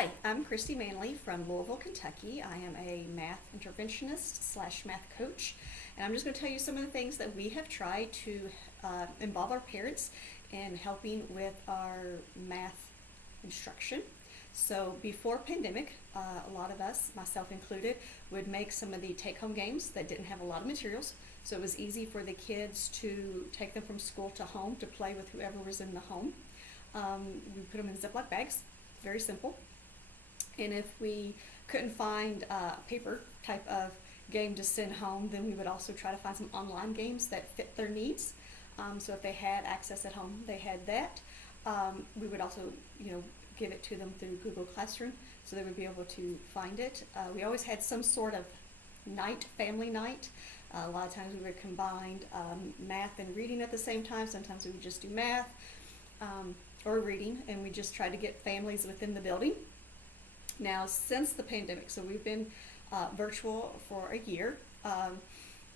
Hi, I'm Christy Manley from Louisville, Kentucky. I am a math interventionist slash math coach, and I'm just going to tell you some of the things that we have tried to involve our parents in helping with our math instruction. So before pandemic, a lot of us, myself included, would make some of the take-home games that didn't have a lot of materials. So it was easy for the kids to take them from school to home to play with whoever was in the home. We put them in Ziploc bags, very simple. And if we couldn't find a paper type of game to send home, then we would also try to find some online games that fit their needs. So if they had access at home, they had that. We would also, give it to them through Google Classroom, so they would be able to find it. We always had some sort of night, family night. A lot of times we would combine math and reading at the same time. Sometimes we would just do math or reading, and we just tried to get families within the building. Now, since the pandemic, so we've been virtual for a year.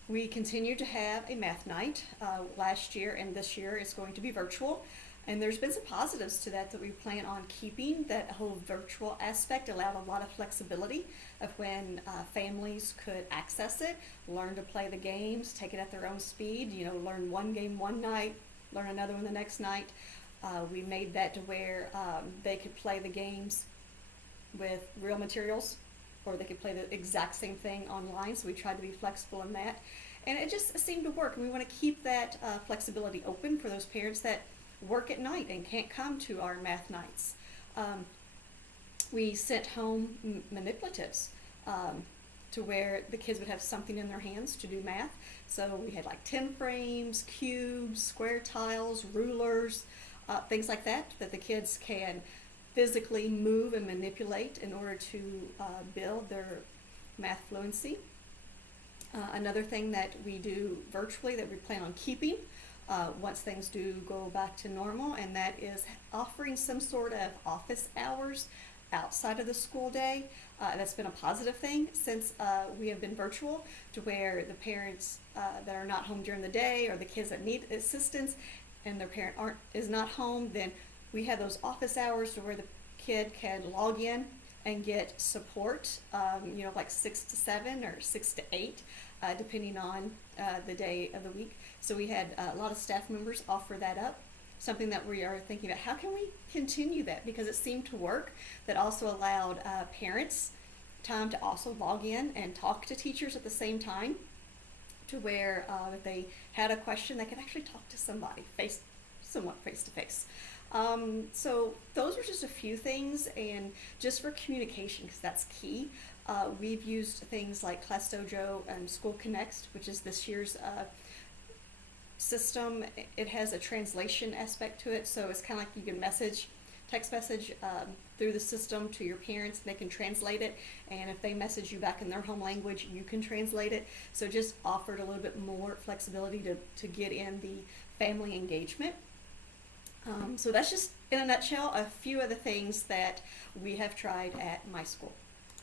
We continue to have a math night. Last year and this year is going to be virtual. And there's been some positives to that we plan on keeping. That whole virtual aspect allowed a lot of flexibility of when families could access it, learn to play the games, take it at their own speed, learn one game one night, learn another one the next night. We made that to where they could play the games with real materials, or they could play the exact same thing online. So we tried to be flexible in that, and it just seemed to work. And we want to keep that flexibility open for those parents that work at night and can't come to our math nights. We sent home manipulatives to where the kids would have something in their hands to do math. So we had like 10 frames, cubes, square tiles, rulers, things like that the kids can physically move and manipulate in order to build their math fluency. Another thing that we do virtually that we plan on keeping once things do go back to normal, and that is offering some sort of office hours outside of the school day. That's been a positive thing since we have been virtual, to where the parents that are not home during the day, or the kids that need assistance and their parent is not home, then we have those office hours to where the kid can log in and get support, like 6 to 7 or 6 to 8, depending on the day of the week. So we had a lot of staff members offer that up, something that we are thinking about. How can we continue that? Because it seemed to work. That also allowed parents time to also log in and talk to teachers at the same time, to where if they had a question, they could actually talk to somebody somewhat face to face. So those are just a few things, and just for communication, because that's key. We've used things like ClassDojo and School Connect, which is this year's system. It has a translation aspect to it, so it's kind of like you can text message through the system to your parents, and they can translate it, and if they message you back in their home language, you can translate it. So just offered a little bit more flexibility to get in the family engagement. So that's just, in a nutshell, a few of the things that we have tried at my school.